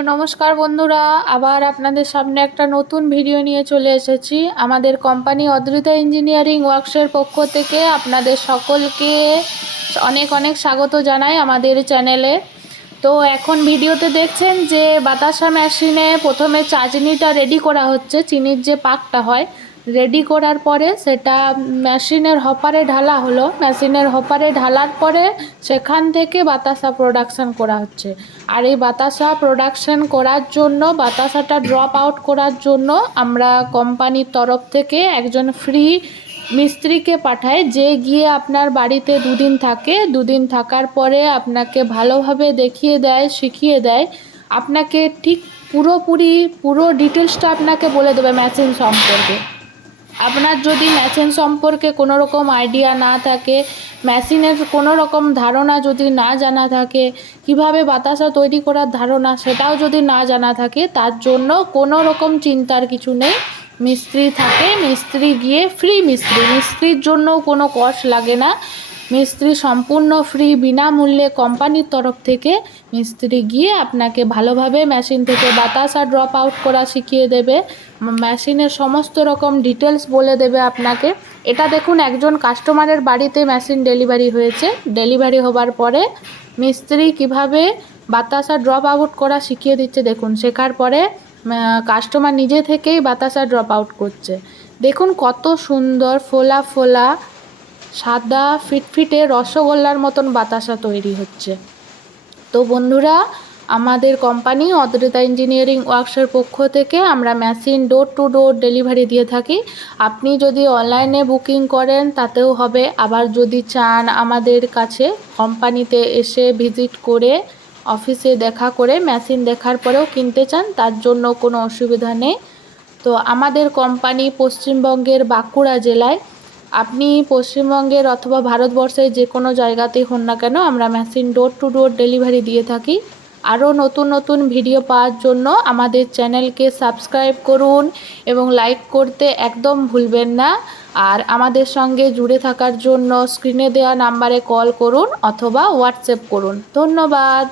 তো নমস্কার বন্ধুরা, আবার আপনাদের সামনে একটা নতুন ভিডিও নিয়ে চলে এসেছি। আমাদের কোম্পানি অদ্রিতা ইঞ্জিনিয়ারিং ওয়ার্কসের পক্ষ থেকে আপনাদের সকলকে অনেক অনেক স্বাগত জানাই আমাদের চ্যানেলে। তো এখন ভিডিওতে দেখছেন যে বাতাসা মেশিনে প্রথমে চাটনিটা রেডি করা হচ্ছে। চিনির যে পাকটা হয় রেডি করার পরে সেটা মেশিনের হপারে ঢালা হলো। মেশিনের হপারে ঢালার পরে সেখান থেকে বাতাসা প্রোডাকশন করা হচ্ছে। আর এই বাতাসা প্রোডাকশন করার জন্য, বাতাসাটা ড্রপ আউট করার জন্য আমরা কোম্পানির তরফ থেকে একজন ফ্রি মিস্ত্রিকে পাঠায়, যে গিয়ে আপনার বাড়িতে দুদিন থাকে। দুদিন থাকার পরে আপনাকে ভালোভাবে দেখিয়ে দেয়, শিখিয়ে দেয়, আপনাকে ঠিক পুরো ডিটেলসটা আপনাকে বলে দেবে মেশিন সম্পর্কে। আপনার যদি মেশিন সম্পর্কে কোনো রকম আইডিয়া না থাকে, মেশিনের কোনো রকম ধারণা যদি না জানা থাকে, কিভাবে বাতাসা তৈরি করার ধারণা সেটাও যদি না জানা থাকে, তার জন্য কোনো রকম চিন্তার কিছু নেই। মিস্ত্রি থাকে, মিস্ত্রি গিয়ে ফ্রি মিস্ত্রির জন্যও কোনো কস্ট লাগে না। মিস্ত্রি সম্পূর্ণ ফ্রি, বিনামূল্যে কোম্পানির তরফ থেকে মিস্ত্রি গিয়ে আপনাকে ভালোভাবে মেশিন থেকে বাতাসা ড্রপ আউট করা শিখিয়ে দেবে। মেশিনের সমস্ত রকম ডিটেলস বলে দেবে আপনাকে। এটা দেখুন, একজন কাস্টমারের বাড়িতে মেশিন ডেলিভারি হয়েছে। ডেলিভারি হবার পরে মিস্ত্রি কিভাবে বাতাসা ড্রপ আউট করা শিখিয়ে দিচ্ছে দেখুন। শেখার পরে কাস্টমার নিজে থেকেই বাতাসা ড্রপ আউট করছে। দেখুন কত সুন্দর ফোলা ফোলা সাদা ফিটফিটে রসগোল্লার মতন বাতাসা তৈরি হচ্ছে। তো বন্ধুরা, আমাদের কোম্পানি অদ্রিতা ইঞ্জিনিয়ারিং ওয়ার্কসের পক্ষ থেকে আমরা machine door to door delivery দিয়ে থাকি। আপনি যদি অনলাইনে বুকিং করেন তাতেও হবে, আবার যদি চান আমাদের কাছে কোম্পানিতে এসে ভিজিট করে অফিসে দেখা করে মেশিন দেখার পরেও কিনতে চান, তার জন্য কোনো অসুবিধা নেই। তো আমাদের কোম্পানি পশ্চিমবঙ্গের বাঁকুড়া জেলায়, আপনি পশ্চিমবঙ্গের অথবা ভারতবর্ষের যে কোনো জায়গাতেই হন না কেন, আমরা machine door to door delivery দিয়ে থাকি। আরও নতুন নতুন ভিডিও পাওয়ার জন্য আমাদের চ্যানেলকে সাবস্ক্রাইব করুন এবং লাইক করতে একদম ভুলবেন না। আর আমাদের সঙ্গে জুড়ে থাকার জন্য স্ক্রিনে দেওয়া নাম্বারে কল করুন অথবা হোয়াটসঅ্যাপ করুন। ধন্যবাদ।